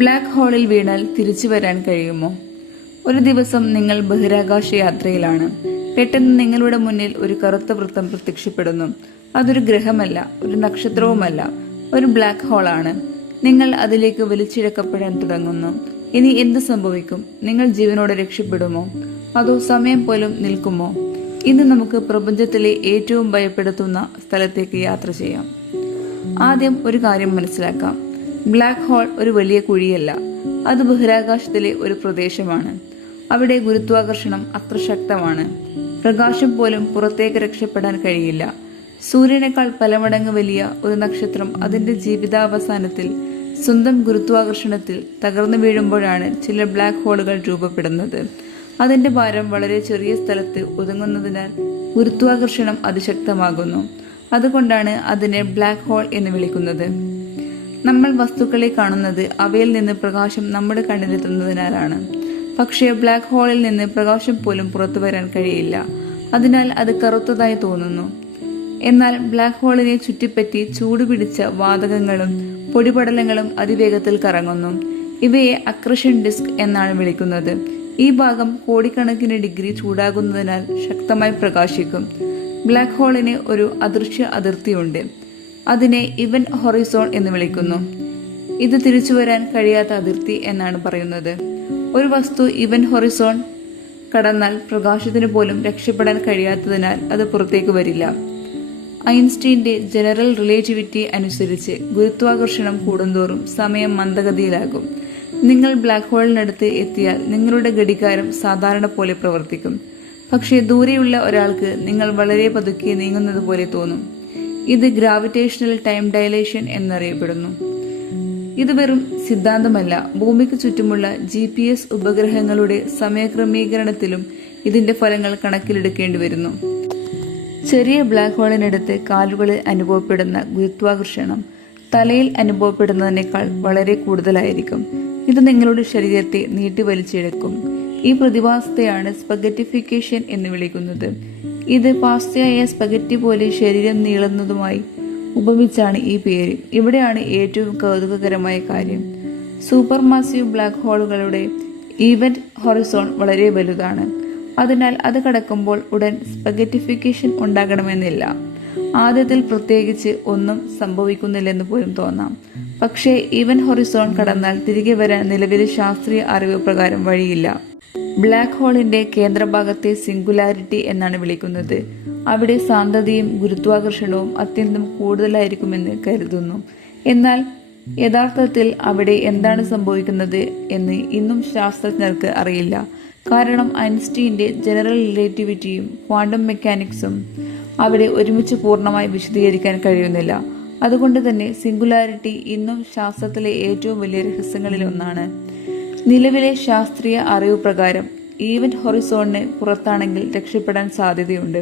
Black ഹോളിൽ വീണാൽ തിരിച്ചു വരാൻ കഴിയുമോ? ഒരു ദിവസം നിങ്ങൾ ബഹിരാകാശ യാത്രയിലാണ്. പെട്ടെന്ന് നിങ്ങളുടെ മുന്നിൽ ഒരു കറുത്ത വൃത്തം പ്രത്യക്ഷപ്പെടുന്നു. അതൊരു ഗ്രഹമല്ല, ഒരു നക്ഷത്രവുമല്ല, ഒരു ബ്ലാക്ക് ഹോളാണ്. നിങ്ങൾ അതിലേക്ക് വലിച്ചിഴക്കപ്പെടാൻ തുടങ്ങുന്നു. ഇനി എന്ത് സംഭവിക്കും? നിങ്ങൾ ജീവനോടെ രക്ഷപ്പെടുമോ, അതോ സമയം പോലും നിൽക്കുമോ? ഇന്ന് നമുക്ക് പ്രപഞ്ചത്തിലെ ഏറ്റവും ഭയപ്പെടുത്തുന്ന സ്ഥലത്തേക്ക് യാത്ര ചെയ്യാം. ആദ്യം ഒരു കാര്യം മനസ്സിലാക്കാം. ബ്ലാക്ക് ഹോൾ ഒരു വലിയ കുഴിയല്ല, അത് ബഹിരാകാശത്തിലെ ഒരു പ്രദേശമാണ്. അവിടെ ഗുരുത്വാകർഷണം അത്ര ശക്തമാണ്, പ്രകാശം പോലും പുറത്തേക്ക് രക്ഷപ്പെടാൻ കഴിയില്ല. സൂര്യനേക്കാൾ പല മടങ്ങ് വലിയ ഒരു നക്ഷത്രം അതിന്റെ ജീവിതാവസാനത്തിൽ സ്വന്തം ഗുരുത്വാകർഷണത്തിൽ തകർന്നു വീഴുമ്പോഴാണ് ചില ബ്ലാക്ക് ഹോളുകൾ രൂപപ്പെടുന്നത്. അതിന്റെ ഭാരം വളരെ ചെറിയ സ്ഥലത്ത് ഒതുങ്ങുന്നതിനാൽ ഗുരുത്വാകർഷണം അതിശക്തമാകുന്നു. അതുകൊണ്ടാണ് അതിനെ ബ്ലാക്ക് ഹോൾ എന്ന് വിളിക്കുന്നത്. നമ്മൾ വസ്തുക്കളെ കാണുന്നത് അവയിൽ നിന്ന് പ്രകാശം നമ്മുടെ കണ്ണിലെത്തുന്നതിനാലാണ്. പക്ഷേ ബ്ലാക്ക് ഹോളിൽ നിന്ന് പ്രകാശം പോലും പുറത്തു വരാൻ കഴിയില്ല. അതിനാൽ അത് കറുത്തതായി തോന്നുന്നു. എന്നാൽ ബ്ലാക്ക് ഹോളിനെ ചുറ്റിപ്പറ്റി ചൂടുപിടിച്ച വാതകങ്ങളും പൊടിപടലങ്ങളും അതിവേഗത്തിൽ കറങ്ങുന്നു. ഇവയെ അക്രഷൻ ഡിസ്ക് എന്നാണ് വിളിക്കുന്നത്. ഈ ഭാഗം കോടിക്കണക്കിന് ഡിഗ്രി ചൂടാകുന്നതിനാൽ ശക്തമായി പ്രകാശിക്കും. ബ്ലാക്ക് ഹോളിന് ഒരു അദൃശ്യ അതിർത്തിയുണ്ട്. അതിനെ ഇവന്റ് ഹൊറിസോൺ എന്ന് വിളിക്കുന്നു. ഇത് തിരിച്ചു വരാൻ കഴിയാത്ത അതിർത്തി എന്നാണ് പറയുന്നത്. ഒരു വസ്തു ഇവന്റ് ഹൊറിസോൺ കടന്നാൽ പ്രകാശത്തിന് പോലും രക്ഷപ്പെടാൻ കഴിയാത്തതിനാൽ അത് പുറത്തേക്ക് വരില്ല. ഐൻസ്റ്റീന്റെ ജനറൽ റിലേറ്റിവിറ്റി അനുസരിച്ച് ഗുരുത്വാകർഷണം കൂടുന്തോറും സമയം മന്ദഗതിയിലാകും. നിങ്ങൾ ബ്ലാക്ക് ഹോളിനടുത്ത് എത്തിയാൽ നിങ്ങളുടെ ഘടികാരം സാധാരണ പോലെ പ്രവർത്തിക്കും. പക്ഷേ ദൂരെയുള്ള ഒരാൾക്ക് നിങ്ങൾ വളരെ പതുക്കെ നീങ്ങുന്നത് പോലെ തോന്നും. ഇത് ഗ്രാവിറ്റേഷണൽ ടൈം ഡയലേഷൻ എന്നറിയപ്പെടുന്നു. ഇത് വെറും സിദ്ധാന്തമല്ല, ഭൂമിക്ക് ചുറ്റുമുള്ള GPS ഉപഗ്രഹങ്ങളുടെ സമയക്രമീകരണത്തിലും ഇതിന്റെ ഫലങ്ങൾ കണക്കിലെടുക്കേണ്ടി വരുന്നു. ചെറിയ ബ്ലാക്ക് ഹോളിനടുത്ത് കാലുകളിൽ അനുഭവപ്പെടുന്ന ഗുരുത്വാകർഷണം തലയിൽ അനുഭവപ്പെടുന്നതിനേക്കാൾ വളരെ കൂടുതലായിരിക്കും. ഇത് നിങ്ങളുടെ ശരീരത്തെ നീട്ടി വലിച്ചെടുക്കും. ഈ പ്രതിഭാസത്തെയാണ് സ്പഗറ്റിഫിക്കേഷൻ എന്ന് വിളിക്കുന്നത്. ഇത് പാസ്തയായ സ്പഗറ്റി പോലെ ശരീരം നീളുന്നതുമായി ഉപമിച്ചാണ് ഈ പേര്. ഇവിടെയാണ് ഏറ്റവും കൗതുകകരമായ കാര്യം. സൂപ്പർ മാസീവ് ബ്ലാക്ക് ഹോളുകളുടെ ഈവന്റ് ഹൊറിസോൺ വളരെ വലുതാണ്. അതിനാൽ അത് കടക്കുമ്പോൾ ഉടൻ സ്പഗറ്റിഫിക്കേഷൻ ഉണ്ടാകണമെന്നില്ല. ആദ്യത്തിൽ പ്രത്യേകിച്ച് ഒന്നും സംഭവിക്കുന്നില്ലെന്ന് പോലും തോന്നാം. പക്ഷേ ഈവന്റ് ഹൊറിസോൺ കടന്നാൽ തിരികെ വരാൻ നിലവിലെ ശാസ്ത്രീയ അറിവ് പ്രകാരം വഴിയില്ല. ബ്ലാക്ക് ഹോളിന്റെ കേന്ദ്രഭാഗത്തെ സിംഗുലാരിറ്റി എന്നാണ് വിളിക്കുന്നത്. അവിടെ സാന്ദ്രതയും ഗുരുത്വാകർഷണവും അത്യന്തം കൂടുതലായിരിക്കുമെന്ന് കരുതുന്നു. എന്നാൽ യഥാർത്ഥത്തിൽ അവിടെ എന്താണ് സംഭവിക്കുന്നത് എന്ന് ഇന്നും ശാസ്ത്രജ്ഞർക്ക് അറിയില്ല. കാരണം ഐൻസ്റ്റീന്റെ ജനറൽ റിലേറ്റിവിറ്റിയും ക്വാണ്ടം മെക്കാനിക്സും അവിടെ ഒരുമിച്ച് പൂർണ്ണമായി വിശദീകരിക്കാൻ കഴിയുന്നില്ല. അതുകൊണ്ട് തന്നെ സിംഗുലാരിറ്റി ഇന്നും ശാസ്ത്രത്തിലെ ഏറ്റവും വലിയ രഹസ്യങ്ങളിലൊന്നാണ്. നിലവിലെ ശാസ്ത്രീയ അറിവ് പ്രകാരം ഈവന്റ് ഹൊറിസോണിന് പുറത്താണെങ്കിൽ രക്ഷപ്പെടാൻ സാധ്യതയുണ്ട്.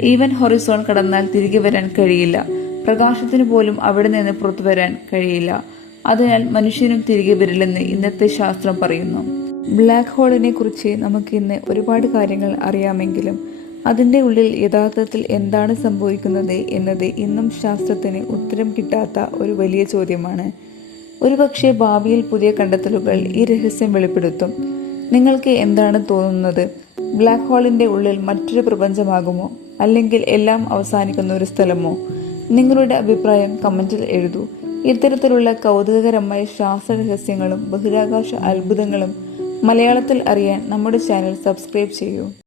ഈവന്റ് ഹൊറിസോൺ കടന്നാൽ തിരികെ വരാൻ കഴിയില്ല. പ്രകാശത്തിന് പോലും അവിടെ നിന്ന് പുറത്തു വരാൻ കഴിയില്ല. അതിനാൽ മനുഷ്യനും തിരികെ വരില്ലെന്ന് ഇന്നത്തെ ശാസ്ത്രം പറയുന്നു. ബ്ലാക്ക് ഹോളിനെ കുറിച്ച് നമുക്ക് ഇന്ന് ഒരുപാട് കാര്യങ്ങൾ അറിയാമെങ്കിലും അതിൻ്റെ ഉള്ളിൽ യഥാർത്ഥത്തിൽ എന്താണ് സംഭവിക്കുന്നത് എന്നത് ഇന്നും ശാസ്ത്രത്തിന് ഉത്തരം കിട്ടാത്ത ഒരു വലിയ ചോദ്യമാണ്. ഒരുപക്ഷെ ഭാവിയിൽ പുതിയ കണ്ടെത്തലുകൾ ഈ രഹസ്യം വെളിപ്പെടുത്തും. നിങ്ങൾക്ക് എന്താണ് തോന്നുന്നത്? ബ്ലാക്ക് ഹോളിന്റെ ഉള്ളിൽ മറ്റൊരു പ്രപഞ്ചമാകുമോ, അല്ലെങ്കിൽ എല്ലാം അവസാനിക്കുന്ന ഒരു സ്ഥലമോ? നിങ്ങളുടെ അഭിപ്രായം കമന്റിൽ എഴുതൂ. ഇത്തരത്തിലുള്ള കൗതുകകരമായ ശാസ്ത്ര രഹസ്യങ്ങളും ബഹിരാകാശ അത്ഭുതങ്ങളും മലയാളത്തിൽ അറിയാൻ നമ്മുടെ ചാനൽ സബ്സ്ക്രൈബ് ചെയ്യൂ.